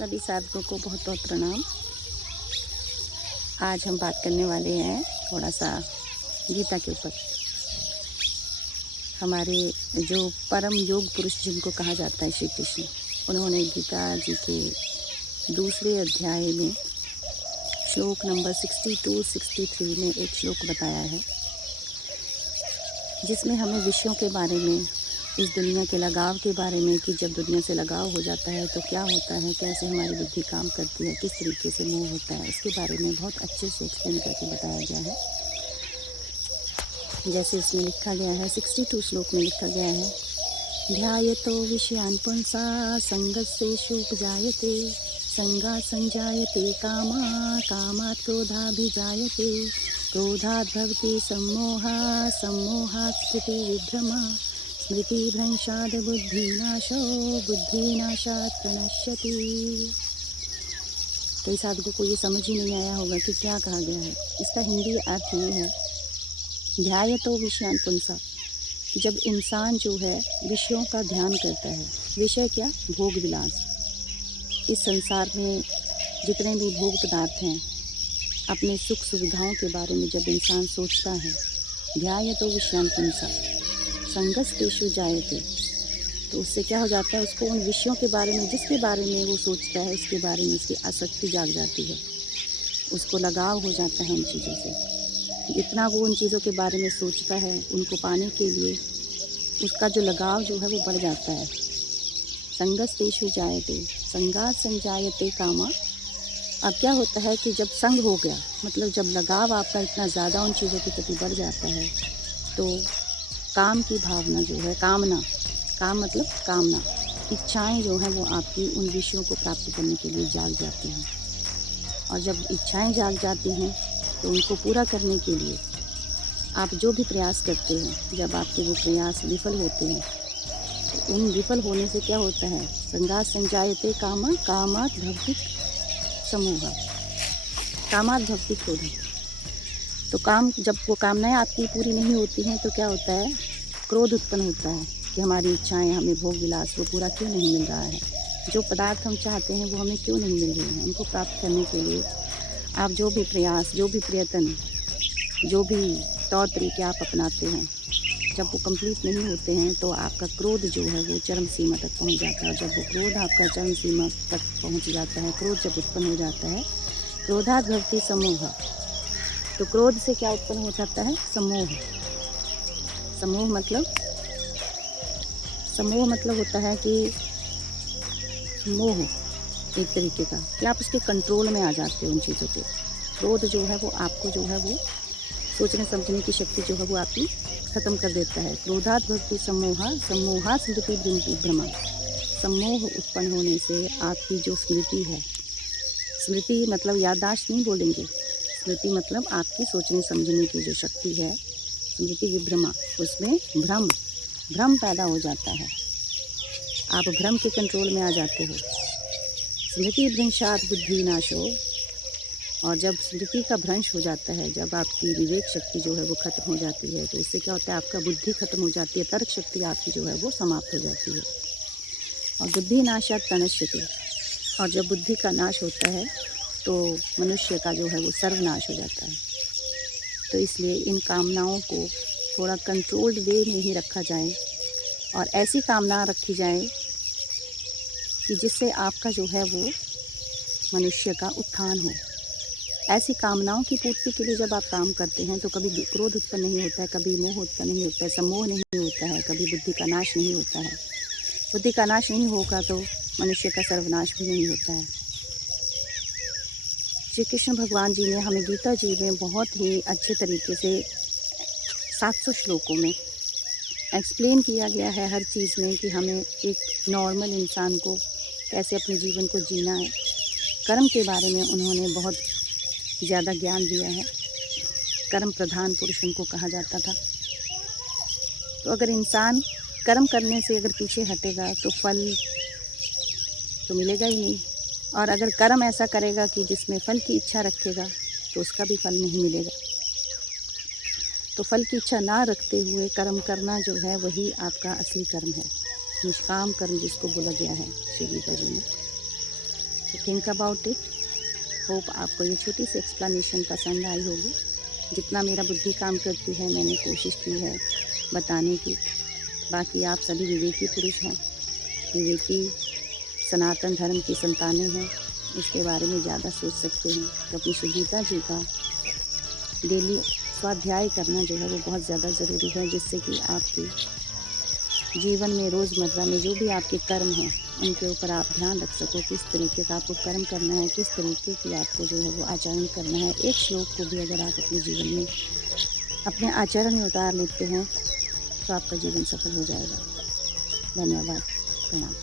सभी साधकों को बहुत बहुत प्रणाम। आज हम बात करने वाले हैं थोड़ा सा गीता के ऊपर। हमारे जो परम योग पुरुष जिनको कहा जाता है श्री कृष्ण, उन्होंने गीता जी के दूसरे अध्याय में श्लोक नंबर 62-63 में एक श्लोक बताया है, जिसमें हमें विषयों के बारे में, इस दुनिया के लगाव के बारे में, कि जब दुनिया से लगाव हो जाता है तो क्या होता है, कैसे हमारी बुद्धि काम करती है, किस तरीके से मोह होता है, इसके बारे में बहुत अच्छे से एक्सप्लेन करके बताया गया है। जैसे इसमें लिखा गया है, 62 श्लोक में लिखा गया है, ध्यायतो विषयान् पुंसा संगस्तेषुपजायते संगात् संजायते कामा कामात् क्रोधाभिजायते क्रोधात् भवति सम्मोहात् सम्मोहात् स्मृतिविभ्रमा स्मृतिभ्रंशात् बुद्धिनाशो बुद्धिनाशात् प्रणश्यति। कई साधकों को ये समझ ही नहीं आया होगा कि क्या कहा गया है। इसका हिंदी अर्थ ये है, ध्यायतो विषयान् पुंसा, कि जब इंसान जो है विषयों का ध्यान करता है। विषय क्या? भोग विलास। इस संसार में जितने भी भोग पदार्थ हैं, अपने सुख सुविधाओं के बारे में जब इंसान सोचता है, ध्यायतो विषयान् पुंसा संगस्तेषु जायते, तो उससे क्या हो जाता है, उसको उन विषयों के बारे में, जिसके बारे में वो सोचता है, उसके बारे में उसकी आसक्ति जाग जाती है, उसको लगाव हो जाता है उन चीज़ों से। जितना वो उन चीज़ों के बारे में सोचता है, उनको पाने के लिए उसका जो लगाव जो है वो बढ़ जाता है। संगस्तेषु जायते संगात् संजायते कामा। अब क्या होता है कि जब संग हो गया, मतलब जब लगाव आपका इतना ज़्यादा उन चीज़ों के प्रति बढ़ जाता है, तो काम की भावना जो है, कामना, काम मतलब कामना, इच्छाएं जो हैं वो आपकी उन विषयों को प्राप्त करने के लिए जाग जाती हैं। और जब इच्छाएं जाग जाती हैं तो उनको पूरा करने के लिए आप जो भी प्रयास करते हैं, जब आपके वो प्रयास विफल होते हैं, तो उन विफल होने से क्या होता है, संगात् संजायते कामा कामात् भवति सम्मोहा कामात् भवति क्रोधः। तो काम, जब वो कामनाएं आपकी पूरी नहीं होती हैं तो क्या होता है, क्रोध उत्पन्न होता है कि हमारी इच्छाएं, हमें भोग विलास वो पूरा क्यों नहीं मिल रहा है, जो पदार्थ हम चाहते हैं वो हमें क्यों नहीं मिल रहे हैं। उनको प्राप्त करने के लिए आप जो भी प्रयास, जो भी प्रयत्न, जो भी तौर तरीके आप अपनाते हैं, जब वो कंप्लीट नहीं होते हैं तो आपका क्रोध जो है वो चरम सीमा तक पहुंच जाता है। जब वो क्रोध आपका चरम सीमा तक पहुंच जाता है, क्रोध जब उत्पन्न हो जाता है, क्रोधात् भवति सम्मोहः, तो क्रोध से क्या उत्पन्न हो जाता है, सम्मोह। सम्मोह मतलब होता है कि मोह, एक तरीके का, कि आप उसके कंट्रोल में आ जाते हो उन चीज़ों के। क्रोध जो है वो आपको जो है वो सोचने समझने की शक्ति जो है वो आपकी ख़त्म कर देता है। क्रोधात् भवति सम्मोहः सम्मोहात् स्मृतिभ्रमा। सम्मोह उत्पन्न होने से आपकी जो स्मृति है, स्मृति मतलब याददाश्त नहीं बोलेंगे, स्मृति मतलब आपकी सोचने समझने की जो शक्ति है, स्मृति विभ्रमा, उसमें भ्रम पैदा हो जाता है। आप भ्रम के कंट्रोल में आ जाते हो। स्मृति भ्रंशात् बुद्धि नाशो, और जब स्मृति का भ्रंश हो जाता है, जब आपकी विवेक शक्ति जो है वो खत्म हो जाती है, तो इससे क्या होता है, आपका बुद्धि खत्म हो जाती है, तर्क शक्ति आपकी जो है वो समाप्त हो जाती है। और बुद्धि नाशात् प्रणश्यति, और जब बुद्धि का नाश होता है तो मनुष्य का जो है वो सर्वनाश हो जाता है। तो इसलिए इन कामनाओं को थोड़ा कंट्रोल्ड वे में ही रखा जाए, और ऐसी कामना रखी जाए कि जिससे आपका जो है वो मनुष्य का उत्थान हो। ऐसी कामनाओं की पूर्ति के लिए जब आप काम करते हैं तो कभी क्रोध उत्पन्न नहीं होता है, कभी मोह उत्पन्न नहीं होता है, सम्मोह नहीं होता है, कभी बुद्धि का नाश नहीं होता है। बुद्धि का नाश नहीं होगा तो मनुष्य का सर्वनाश भी नहीं होता है। श्री कृष्ण भगवान जी ने हमें गीता जी में बहुत ही अच्छे तरीके से 700 श्लोकों में एक्सप्लेन किया गया है हर चीज़ में, कि हमें एक नॉर्मल इंसान को कैसे अपने जीवन को जीना है। कर्म के बारे में उन्होंने बहुत ज़्यादा ज्ञान दिया है। कर्म प्रधान पुरुष उनको कहा जाता था। तो अगर इंसान कर्म करने से अगर पीछे हटेगा तो फल तो मिलेगा ही नहीं, और अगर कर्म ऐसा करेगा कि जिसमें फल की इच्छा रखेगा तो उसका भी फल नहीं मिलेगा। तो फल की इच्छा ना रखते हुए कर्म करना जो है वही आपका असली कर्म है, निष्काम कर्म जिसको बोला गया है श्री गीता जी में। Think about it. होप आपको ये छोटी सी एक्सप्लेनेशन पसंद आई होगी। जितना मेरा बुद्धि काम करती है मैंने कोशिश की है बताने की। बाकी आप सभी विवेकी पुरुष हैं, विवेकी सनातन धर्म की संतानें हैं, इसके बारे में ज़्यादा सोच सकते हैं। तो अपनी सुगीता जी का डेली स्वाध्याय करना जो है वो बहुत ज़्यादा ज़रूरी है, जिससे कि आपके जीवन में रोज़मर्रा में जो भी आपके कर्म हैं उनके ऊपर आप ध्यान रख सको, किस तरीके का आपको कर्म करना है, किस तरीके की आपको जो है वो आचरण करना है। एक श्लोक को भी अगर आप अपने जीवन में अपने आचरण में उतार लेते हैं तो आपका जीवन सफल हो जाएगा। धन्यवाद, प्रणाम।